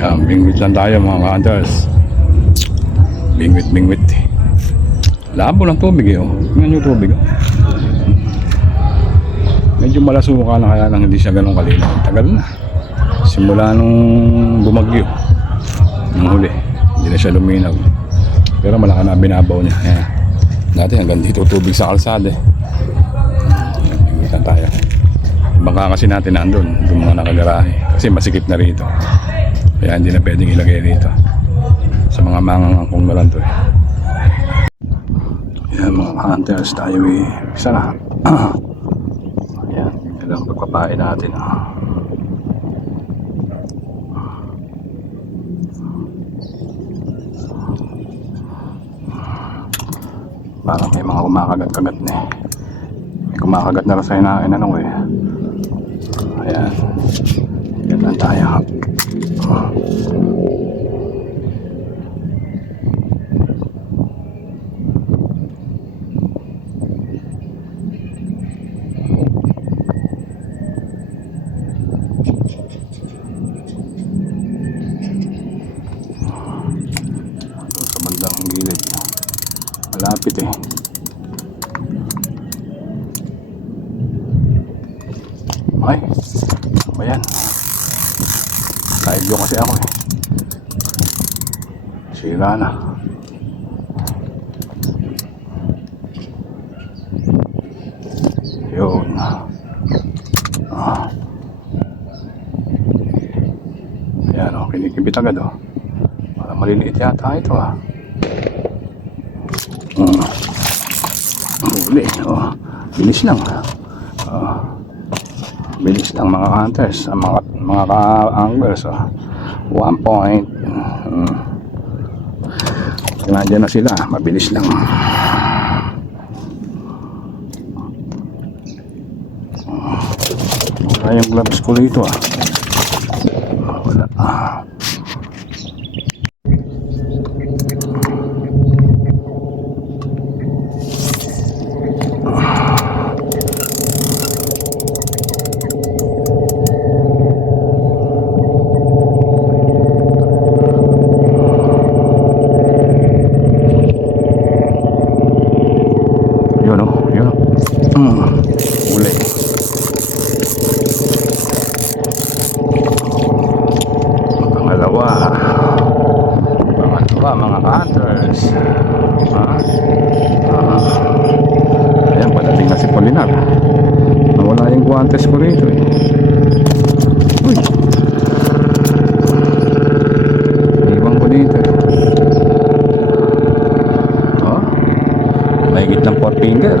Yan, bingwit lang tayo mga ka-hunters. Bingwit. Labo ng tubig eh, oh. Tingnan yung tubig, oh. Medyo malasuka na, kaya lang hindi siya ganun kalinaw. Tagal na. Simula nung bumagyo. Nung huli. Hindi na siya luminaw. Pero malaki na binabaw niya. Ayan. Dati hanggang dito tubig sa kalsada eh. Bingwitan tayo. Bangka kasi natin nandun. Doon mga nakagarahe. Kasi masikip na rito. Kaya hindi na pwedeng ilagay rito. Sa mga mangangangkong na lang to eh. Ayan mga hunters, tayo eh. Isa na. Ayan, ito lang pagpapain natin. Parang may mga kumakagat-kagat na eh. May kumakagat na rin sa'yo na inanong eh. Ayan. Yan lang tayo. Sa bandang gilid. Malapit eh. Ay, ano ba yan? Side view kasi ako eh. Sira na. Yun. Ayan o, kinikibit agad o. Parang maliliit yata ito ah. Huli o. Bilis lang. Bilis lang mga hunters, mga ka-anglers. 1 point. Nandiyan na sila, mabilis lang. Wala yung gloves ko rito ah. Wala. Uli. Pangalawa mga hunters. Ayan, padating na si Polinar. Nawala yung guantes ko rito eh. Uy, iwan ko dito eh. Mahigit ng 4 finger.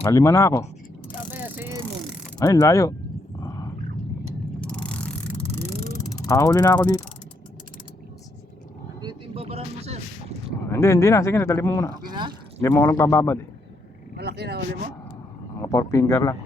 Nakalima na ako. Ayun, layo. Kahuli na ako dito. Dito yung babaran mo, sir. Hindi na. Sige, nadali mo muna. Okay na? Hindi mo ako nagbababad eh. Malaki na uli mo? Mga 4 finger lang.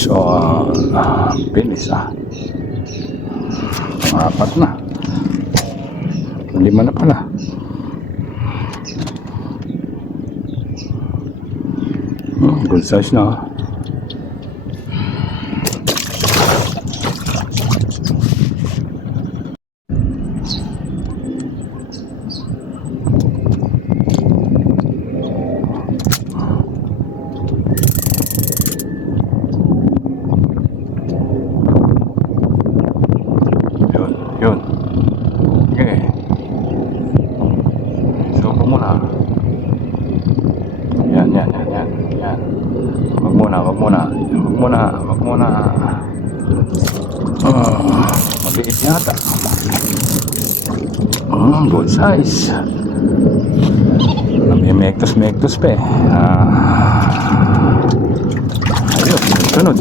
bilis o bilis apat na, 5 na pala. Good size na. Yun. Okay. Subo muna. Yan. Wag muna. Maliit yata. Good size. May mektos pa eh. Ayun, sunod.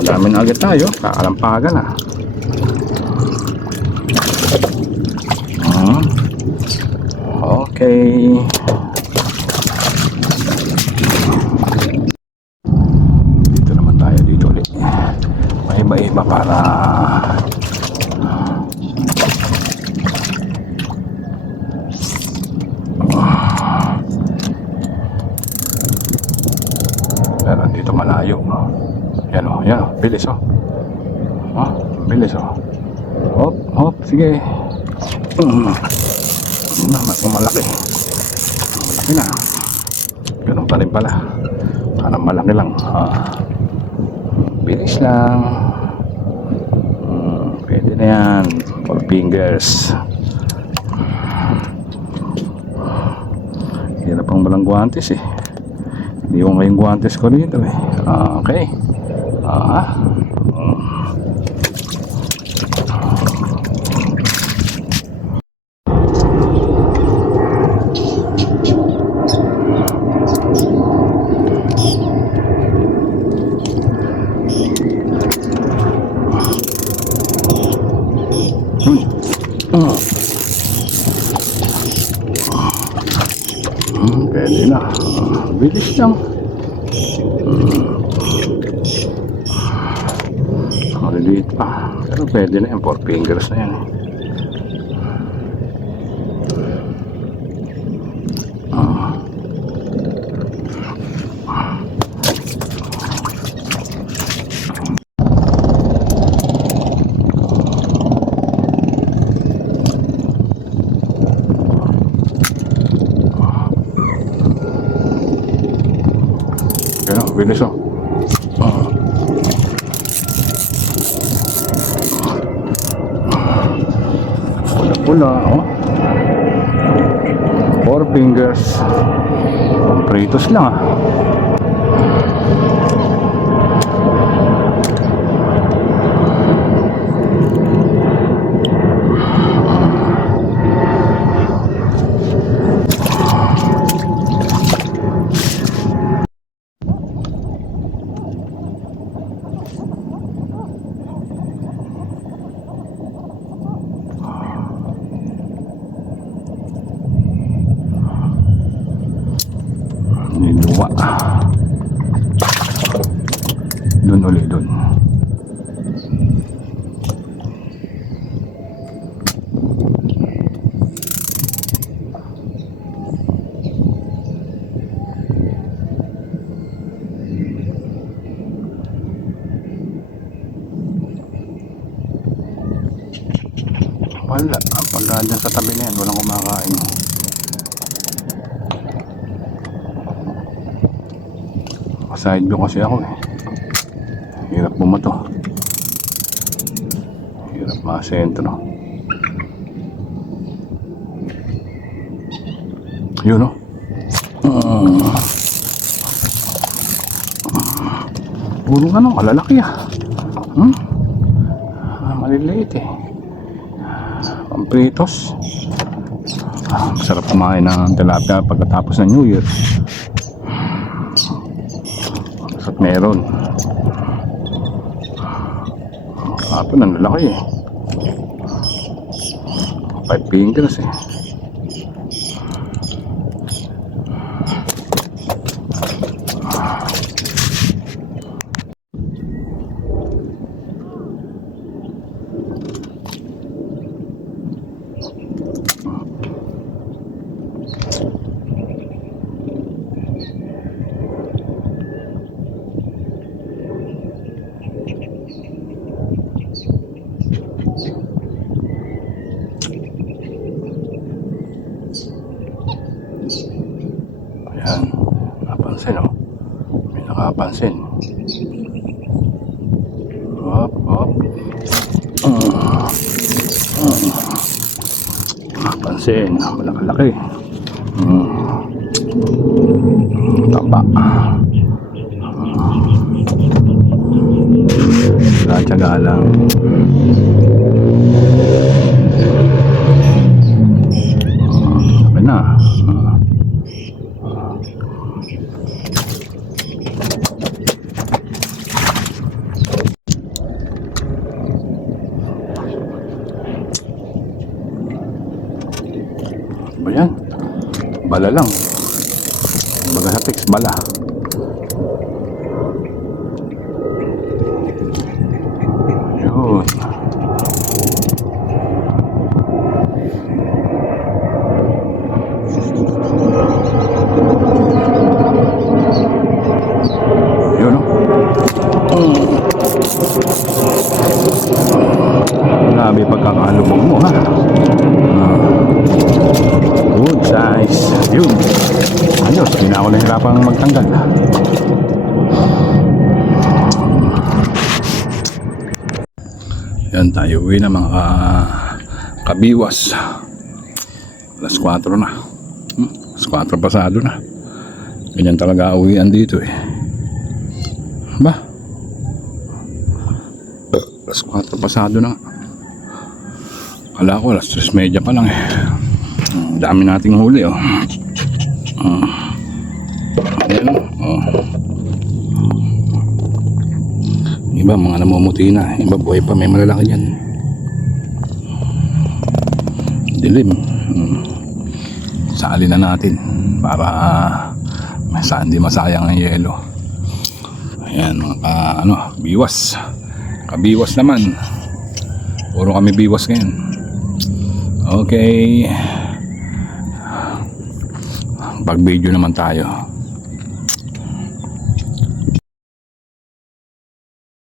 Dami na agad tayo. Kakalampagan na. Okay. Dito naman tayo dito ulit. May iba-iba para pero dito malayo. Yan o, bilis o. Bilis o. Hop, sige. Malaki na. Ganun pa rin pala. Parang malaki lang. Bilis lang. Pwede na yan. 4 fingers. Hirap pang walang guantes eh. Hindi ko ngayong guantes ko dito eh. Okay. Pwede na. Bilis lang. Maliliit pa. Pero pwede na yan. 4 fingers na yan. Bilis o. Pula o. 4 fingers. Pritos lang niluwa. Dun ulit dun. Wala. Pag dyan sa tabi na yan, walang kumakain. Side view kasi ako eh. Hirap bumato. Hirap makasentro. Yun o. Puro ka nung kalalaki maliliit eh. Pampritos. Masarap kumain ng tilapia pagkatapos ng New Year. At meron. Hapon ang lalaki eh. 5 fingers eh. Yan. Napansin, oh. May nakapansin. Hop, hop. Napansin. Malaki-laki. Tapa. Tsaga lang. Sabi na. Ba yan? Bala lang. Baga sa text, bala. Yun. Yun, no? Grabe pagkakahalubog mo, ha? Good size. Yun. Ayos, hindi na ako nahirapang magtanggal. Yan tayo, uwi na mga kabiwas. Alas 4 na. Alas 4 pasado na. Ganyan talaga uwian dito eh. Ba? Alas 4 pasado na. Kala ko alas 3:30 pa lang eh. Dami nating huli, oh. Ayan, oh. Iba mga namumuti na, iba buhay pa, may malalaki dyan. Dilim. Sali na natin para hindi masayang ang yelo. Ayan, mga biwas. Kabiwas naman. Puro kami biwas ngayon. Okay. Pag video naman tayo.